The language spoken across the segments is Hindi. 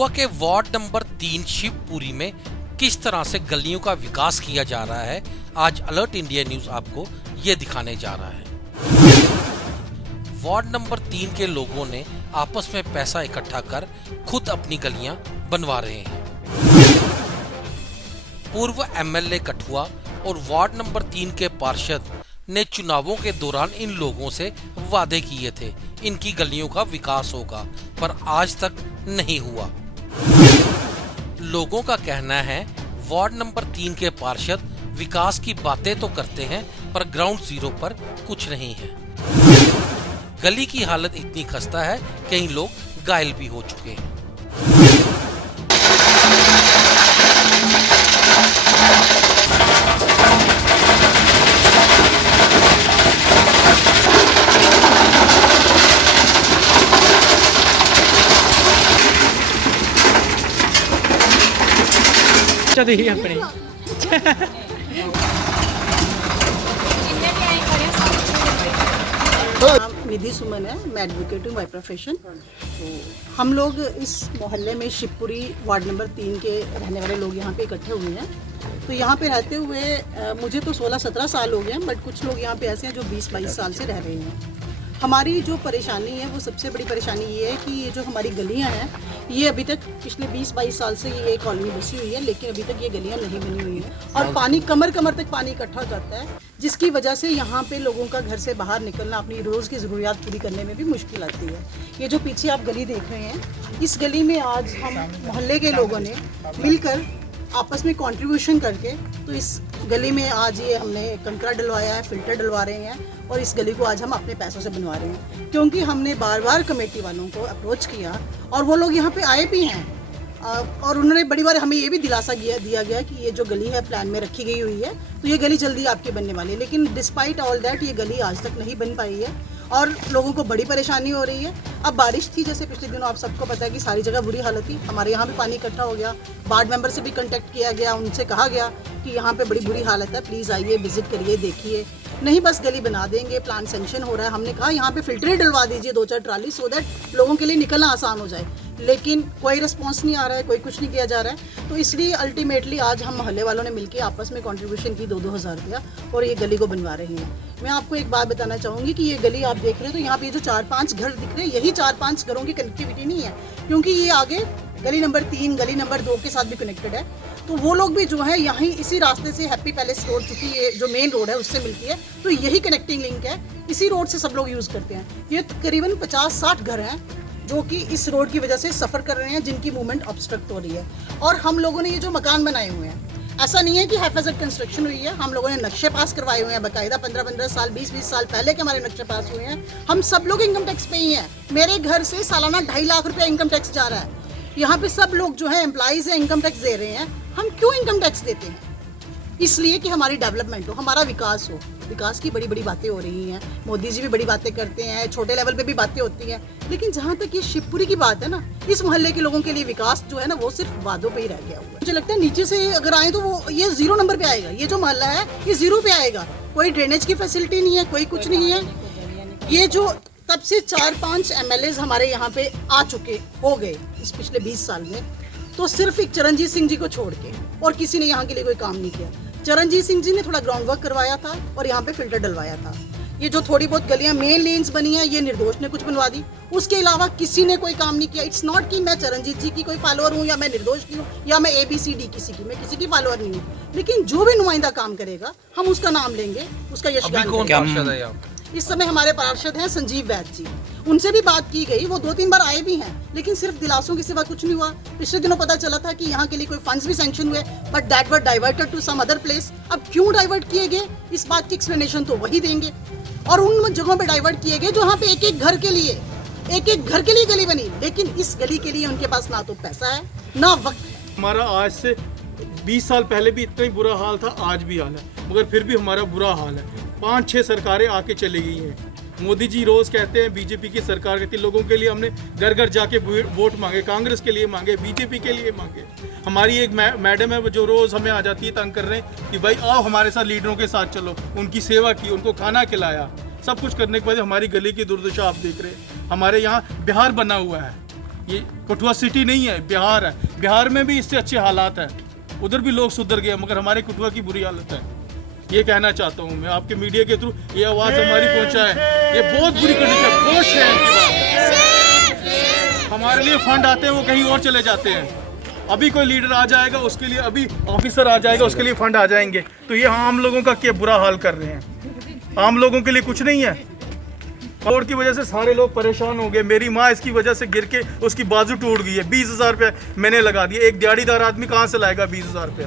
कठुआ के वार्ड नंबर 3 शिवपुरी में किस तरह से गलियों का विकास किया जा रहा है, आज अलर्ट इंडिया न्यूज आपको ये दिखाने जा रहा है। वार्ड नंबर 3 के लोगों ने आपस में पैसा इकट्ठा कर खुद अपनी गलियां बनवा रहे हैं। पूर्व एमएलए कठुआ और वार्ड नंबर 3 के पार्षद ने चुनावों के दौरान इन लोगों से वादे किए थे इनकी गलियों का विकास होगा, पर आज तक नहीं हुआ। लोगों का कहना है वार्ड नंबर 3 के पार्षद विकास की बातें तो करते हैं पर ग्राउंड जीरो पर कुछ नहीं है। गली की हालत इतनी खस्ता है कई लोग घायल भी हो चुके हैं। देखिए अपने विधि सुमन है, मैं एडवोकेट हूँ बाय प्रोफेशन। तो हम लोग इस मोहल्ले में शिवपुरी वार्ड नंबर 3 के रहने वाले लोग यहाँ पे इकट्ठे हुए हैं। तो यहाँ पे रहते हुए मुझे तो 16-17 साल हो गए हैं, बट कुछ लोग यहाँ पे ऐसे हैं जो 20-22 साल से रह रहे हैं। हमारी जो परेशानी है वो सबसे बड़ी परेशानी ये है कि ये जो हमारी गलियाँ हैं ये अभी तक पिछले 20-22 साल से ये कॉलोनी बसी हुई है, लेकिन अभी तक ये गलियाँ नहीं बनी हुई हैं और पानी कमर तक पानी इकट्ठा हो जाता है, जिसकी वजह से यहाँ पे लोगों का घर से बाहर निकलना, अपनी रोज़ की ज़रूरियात पूरी करने में भी मुश्किल आती है। ये जो पीछे आप गली देख रहे हैं, इस गली में आज हम मोहल्ले के लोगों ने मिलकर आपस में कंट्रीब्यूशन करके तो इस गली में आज ये हमने कंकरा डलवाया है, फिल्टर डलवा रहे हैं और इस गली को आज हम अपने पैसों से बनवा रहे हैं, क्योंकि हमने बार बार कमेटी वालों को अप्रोच किया और वो लोग यहाँ पे आए भी हैं और उन्होंने बड़ी बार हमें ये भी दिलासा दिया गया कि ये जो गली है प्लान में रखी गई हुई है तो ये गली जल्दी आपकी बनने वाली है। लेकिन डिस्पाइट ऑल दैट ये गली आज तक नहीं बन पाई है और लोगों को बड़ी परेशानी हो रही है। अब बारिश थी, जैसे पिछले दिनों आप सबको पता है कि सारी जगह बुरी हालत थी, हमारे यहाँ भी पानी इकट्ठा हो गया। वार्ड मेंबर से भी कांटेक्ट किया गया, उनसे कहा गया कि यहाँ पे बड़ी बुरी हालत है, प्लीज़ आइए, विजिट करिए, देखिए। नहीं बस गली बना देंगे, प्लान सेंक्शन हो रहा है, हमने कहा यहाँ पे फिल्टर डलवा दीजिए 2-4 ट्राली, सो दैट लोगों के लिए निकलना आसान हो जाए, लेकिन कोई रिस्पॉन्स नहीं आ रहा है, कोई कुछ नहीं किया जा रहा है। तो इसलिए अल्टीमेटली आज हम मोहल्ले वालों ने मिलकर आपस में कंट्रीब्यूशन की 2-2 हज़ार रुपया और ये गली को बनवा रहे हैं। मैं आपको एक बात बताना चाहूँगी कि ये गली आप देख रहे हो तो यहाँ पे ये जो 4-5 घर दिख रहे हैं, यही 4-5 घरों की कनेक्टिविटी नहीं है, क्योंकि ये आगे गली नंबर 3, गली नंबर 2 के साथ भी कनेक्टेड है। तो वो लोग भी जो है यहीं इसी रास्ते से हैप्पी पैलेस रोड, चूँकि ये जो मेन रोड है उससे मिलती है, तो यही कनेक्टिंग लिंक है, इसी रोड से सब लोग यूज़ करते हैं। ये तकरीबन 50-60 घर हैं जो कि इस रोड की वजह से सफ़र कर रहे हैं, जिनकी मूवमेंट ऑब्स्ट्रक्ट हो रही है। और हम लोगों ने ये जो मकान बनाए हुए हैं, ऐसा नहीं है कि हैफेज़ेड कंस्ट्रक्शन हुई है, हम लोगों ने नक्शे पास करवाए हुए हैं बाकायदा, 15-15 साल 20-20 साल पहले के हमारे नक्शे पास हुए हैं। हम सब लोग इनकम टैक्स पे ही हैं, मेरे घर से सालाना 2.5 लाख रुपया इनकम टैक्स जा रहा है। यहाँ पे सब लोग जो है एम्प्लॉइज हैं, इनकम टैक्स दे रहे हैं। हम क्यों इनकम टैक्स देते हैं? इसलिए कि हमारी डेवलपमेंट हो, हमारा विकास हो। विकास की बड़ी बड़ी बातें हो रही हैं, मोदी जी भी बड़ी बातें करते हैं, छोटे लेवल पे भी बातें होती हैं, लेकिन जहाँ तक ये शिवपुरी की बात है ना, इस मोहल्ले के लोगों के लिए विकास जो है ना वो सिर्फ वादों पे ही रह गया हुआ है। मुझे लगता है नीचे से अगर आए तो वो ये 0 नंबर पे आएगा, ये जो मोहल्ला है ये 0 पे आएगा। कोई ड्रेनेज की फैसिलिटी नहीं है, कोई कुछ नहीं है। ये जो तब से 4-5 MLAs हमारे यहाँ पे आ चुके हो गए इस पिछले 20 साल में, तो सिर्फ एक चरणजीत सिंह जी को छोड़ के और किसी ने यहाँ के लिए कोई काम नहीं किया। चरणजीत सिंह जी ने थोड़ा ग्राउंड वर्क करवाया था और यहाँ पे फिल्टर डलवाया था। ये जो थोड़ी बहुत गलियाँ मेन लेन्स बनी हैं, ये निर्दोष ने कुछ बनवा दी, उसके अलावा किसी ने कोई काम नहीं किया। इट्स नॉट कि मैं चरणजीत जी की कोई फॉलोअर हूँ या मैं निर्दोष की हूँ या मैं ABCD किसी की, मैं किसी की फॉलोअर नहीं हूँ, लेकिन जो भी नुमाइंदा काम करेगा हम उसका नाम लेंगे, उसका यशगान करेंगे। इस समय हमारे पार्षद हैं संजीव वैद्य जी, उनसे भी बात की गई, वो 2-3 बार आए भी हैं, लेकिन सिर्फ दिलासों के सिवा कुछ नहीं हुआ। पिछले दिनों पता चला था कि यहाँ के लिए कोई फंड्स भी सैंक्शन हुए, but that were diverted to some other place. अब क्यों डाइवर्ट किए गए, इस बात की एक्सप्लेनेशन तो वही देंगे। और उन जगहों पे डाइवर्ट किए गए जहाँ पे एक-एक घर के लिए गली बनी, लेकिन इस गली के लिए उनके पास ना तो पैसा है ना वक्त। हमारा आज से 20 साल पहले भी इतना ही बुरा हाल था, आज भी हाल है, मगर फिर भी हमारा बुरा हाल है। 5-6 सरकारें आके चली गई हैं। मोदी जी रोज़ कहते हैं बीजेपी की सरकार कहती है, लोगों के लिए हमने घर घर जाके वोट मांगे, कांग्रेस के लिए मांगे, बीजेपी के लिए मांगे। हमारी एक मैडम है वो जो रोज़ हमें आ जाती है तंग कर रहे हैं कि भाई आओ हमारे साथ, लीडरों के साथ चलो, उनकी सेवा की, उनको खाना खिलाया, सब कुछ करने के बाद हमारी गली की दुर्दशा आप देख रहे हैं। हमारे यहाँ बिहार बना हुआ है, ये कठुआ सिटी नहीं है, बिहार है। बिहार में भी इससे अच्छे हालात हैं, उधर भी लोग सुधर गए, मगर हमारे कठुआ की बुरी हालत है। ये कहना चाहता हूँ मैं आपके मीडिया के थ्रू, ये आवाज़ हमारी पहुँचाए। ये बहुत बुरी कंडीशन है, बहुत शहर की बात है। हमारे लिए फंड आते हैं, वो कहीं और चले जाते हैं। अभी कोई लीडर आ जाएगा उसके लिए, अभी ऑफिसर आ जाएगा उसके लिए फंड आ जाएंगे। तो ये आम लोगों का क्या बुरा हाल कर रहे हैं। आम लोगों के लिए कुछ नहीं है। रोड की वजह से सारे लोग परेशान हो गए। मेरी माँ इसकी वजह से गिर के उसकी बाजू टूट गई है। 20,000 रुपये मैंने लगा दिए। एक दिहाड़ीदार आदमी कहाँ से लाएगा 20,000 रुपये?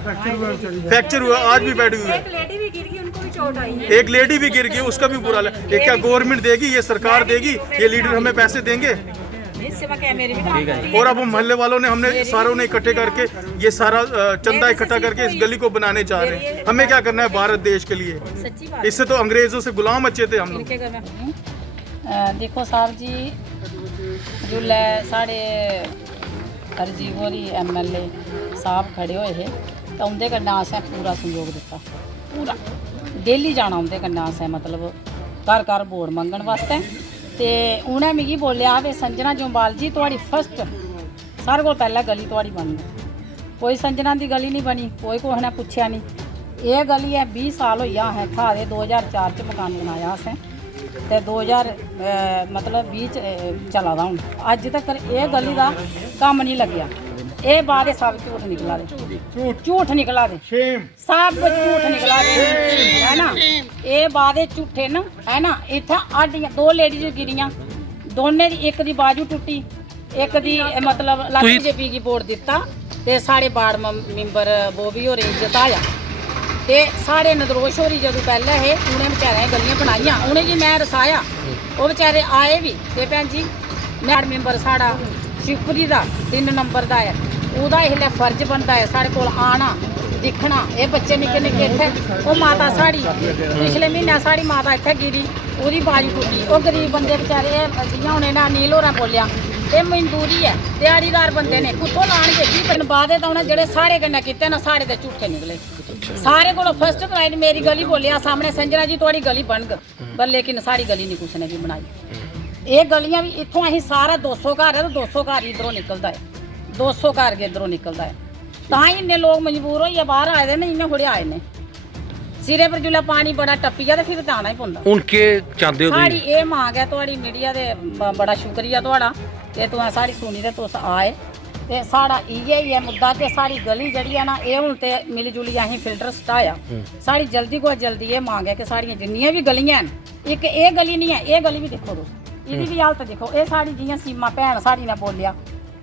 फ्रैक्चर हुआ, आज भी बैठ हुई है। एक लेडी भी गिर गई, उनको भी चोट आई है। एक लेडी भी गिर गई, उसका भी बुरा हाल है। ये क्या गवर्नमेंट देगी, ये सरकार देगी, ये लीडर हमें पैसे देंगे? और अब हम मोहल्ले वालों ने, हमने सारों ने इकट्ठे करके ये सारा चंदा इकट्ठा करके इस गली को बनाने चाह रहे हैं। हमें क्या करना है भारत देश के लिए? इससे तो अंग्रेजों से गुलाम अच्छे थे हम लोग। देखो साहब जी, जो साढ़े हरजीत होरी MLA साहब खड़े होए हे, तो उंदे कन्नै असें पूरा सहयोग दिता। पूरा डेली जाना उंदे कन्नै असें, मतलब घर घर वोट मंगण वास्ते। ते उ'नें मिगी बोलेआ वे संजना जोंबाल जी, तुहाड़ी फर्स्ट सारे कोल पैह्ले गली तुहाड़ी बननी। कोई संजना दी गली नहीं बनी, कोई कुसै ने पुच्छेआ नहीं। एह् गली है 20 साल होई गेआ असें था दे, 2004 च मकान बनाया असें, ते 2000 मतलब 20 चला दा हूँ। अज्ज तक एह् गली दा कम्म नहीं लग्गेआ। एह् वादे सब झूठ निकला दे, झूठ निकला दे, सब झूठ निकला दे, है ना। एह् वादे झूठे न, है ना। इत्थै हड्डियां 2 लेडीज गिरियां, दोनें दी, इक दी बाजू टुट्टी, इक दी मतलब लक्ष्मी बीजेपी गी वोट दित्ता, ते साढ़े वार्ड मैंबर बोबी होरें जताया। ते साढ़े नदरोश होरी जदूं पैह्ले हे, उ'नें बेचारे गलियां बनाइयां, उ'नेंगी मैं रसाया। ओह् बेचारे आए बी, ते भैन जी वार्ड मैंबर साढ़ा शिवपुरी दा 3 नंबर दा है, ओह्दा इसलै फर्ज बनदा है साढ़े कोल आना, दिक्खना। एह् बच्चे निक्के निक्के इत्थै, ओह् माता साढ़ी पिछले म्हीने साढ़ी माता इत्थै गिरी, ओह्दी बाजू टुट्टी। ओह् गरीब बंदे बेचारे, जि'यां हून इ'नें अनिल होरें बोलेआ, एह् मजदूरी है, दिहाड़ीदार बंदे ने, कुत्थों लानगे? 20 दिन वादे तां उ'नें जेह्ड़े साढ़े कन्नै कीते ना, साढ़े ते झूठे निकले। सारे कोलों फर्स्ट प्राइज मेरी गली बोलेआ सामने, संजना जी तुहाड़ी गली बनग, पर लेकिन साढ़ी गली नहीं कुसै ने भी बनाई। एह् गलियां भी इत्थों असीं सारा 200 घर है, तो 200 घर इधरों निकलदा है, 200 घर गै इधरों निकलदा है। तां ही इन्ने लोग मजबूर होइयै बाहर आए दे न, इ'यां थोड़े आए ने। सिरे पर जिसलै पानी बड़ा टप्पिया ते फिर ते आना ही पौंदा। हून केह् चाहंदे हो? साढ़ी एह् मांग है तुहाड़ी मीडिया दे, बड़ा शुक्रिया तुहाड़ा ते तुसें साढ़ी सुनी ते तुस आए। ते साढ़ा इ'यै ही है मुद्दा कि साढ़ी गली जेह्ड़ी है ना, एह् हून ते मिली जुलियै असीं फिल्टर सटाया। साढ़ी जल्दी कोला जल्दी एह् मांग है कि साढ़ियां जिन्नियां भी गलियां न, इक एह् गली नहीं है, एह् गली भी दिक्खो तुस, एह्दी भी हालत दिक्खो। एह् साढ़ी जि'यां सीमा भैन साढ़ी ने बोलेआ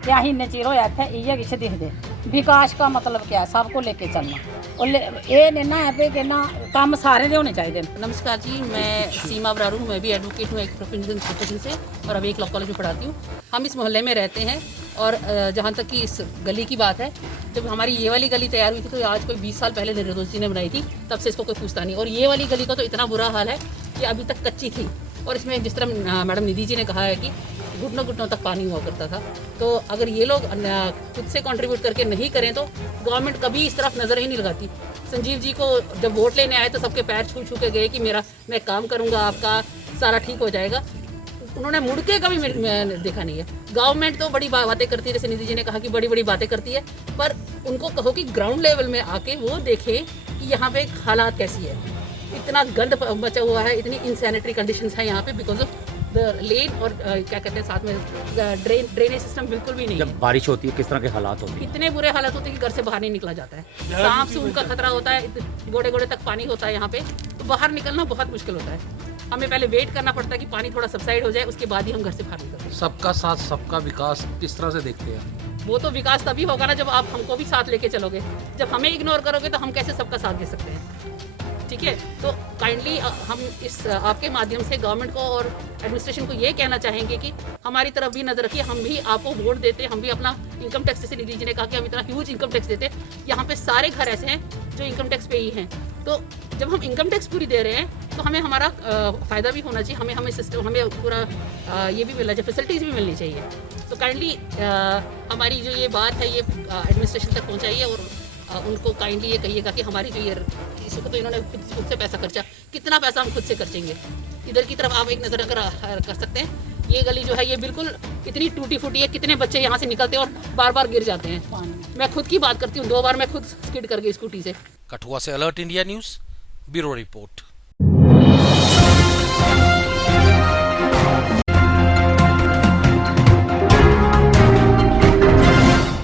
कि असीं इन्ने चिर होया इत्थै इ'यै किश दिखदे। विकास का मतलब क्या है? सबको लेके चलना। और ये नहीं ना है कि ना काम सारे दे होने चाहिए। नमस्कार जी, मैं सीमा बरारू हूँ, मैं भी एडवोकेट हूँ एक प्रोफेशन से, और अभी एक लॉ कॉलेज में पढ़ाती हूँ। हम इस मोहल्ले में रहते हैं, और जहाँ तक कि इस गली की बात है, जब हमारी ये वाली गली तैयार हुई थी तो आज कोई 20 साल पहले निर्दोष जी ने बनाई थी, तब से इसको कोई पूछता नहीं। और ये वाली गली का तो इतना बुरा हाल है कि अभी तक कच्ची थी, और इसमें जिस तरह मैडम निधि जी ने कहा है कि घुटनों घुटनों तक पानी हुआ करता था। तो अगर ये लोग खुद से कंट्रीब्यूट करके नहीं करें तो गवर्नमेंट कभी इस तरफ नज़र ही नहीं लगाती। संजीव जी को जब वोट लेने आए तो सबके पैर छू छू के गए कि मैं काम करूँगा, आपका सारा ठीक हो जाएगा। उन्होंने मुड़ के कभी देखा नहीं है। गवर्नमेंट तो बड़ी बातें करती है, जैसे निधि जी ने कहा कि बड़ी बड़ी बातें करती है, पर उनको कहो कि ग्राउंड लेवल में आके वो देखें कि यहाँ पे हालात कैसी है। इतना गंद बचा हुआ है, इतनी इनसैनिटरी कंडीशंस है यहाँ पे बिकॉज ऑफ द लेन, और क्या कहते हैं साथ में ड्रेनेज सिस्टम बिल्कुल भी नहीं है। जब बारिश होती है किस तरह के हालात होते हैं? इतने बुरे हालात होते हैं कि घर से बाहर नहीं निकला जाता है। सांप सूंप का खतरा होता है, गोड़े गोड़े तक पानी होता है यहाँ पे, तो बाहर निकलना बहुत मुश्किल होता है। हमें पहले वेट करना पड़ता है कि पानी थोड़ा सबसाइड हो जाए, उसके बाद ही हम घर से बाहर निकलते हैं। सबका साथ सबका विकास किस तरह से देखते हैं? वो तो विकास तभी होगा ना जब आप हमको भी साथ लेके चलोगे। जब हमें इग्नोर करोगे तो हम कैसे सबका साथ दे सकते हैं? ठीक है, तो काइंडली हम इस आपके माध्यम से गवर्नमेंट को और एडमिनिस्ट्रेशन को ये कहना चाहेंगे कि हमारी तरफ भी नज़र रखिए। हम भी आपको वोट देते, हम भी अपना इनकम टैक्स, जैसे निधि जी ने कहा कि हम इतना ह्यूज इनकम टैक्स देते, यहाँ पे सारे घर ऐसे हैं जो इनकम टैक्स पे ही हैं। तो जब हम इनकम टैक्स पूरी दे रहे हैं तो हमें हमारा फ़ायदा भी होना चाहिए, हमें सिस्टम, हमें पूरा ये भी मिलना चाहिए, फैसिलिटीज़ भी मिलनी चाहिए। तो काइंडली हमारी जो ये बात है ये एडमिनिस्ट्रेशन तक पहुँचाइए, और उनको काइंडली ये कहिएगा कि हमारी जो ये इसको तो इन्होंने खुद से पैसा खर्चा, कितना पैसा हम खुद से खर्चेंगे। इधर की तरफ आप एक नज़र अगर कर सकते हैं, ये गली जो है ये बिल्कुल इतनी टूटी फूटी है, कितने बच्चे यहाँ से निकलते हैं और बार बार गिर जाते हैं। मैं खुद की बात करती हूँ, 2 बार मैं खुद स्किड कर गई स्कूटी से। कठुआ से alert India news bureau report.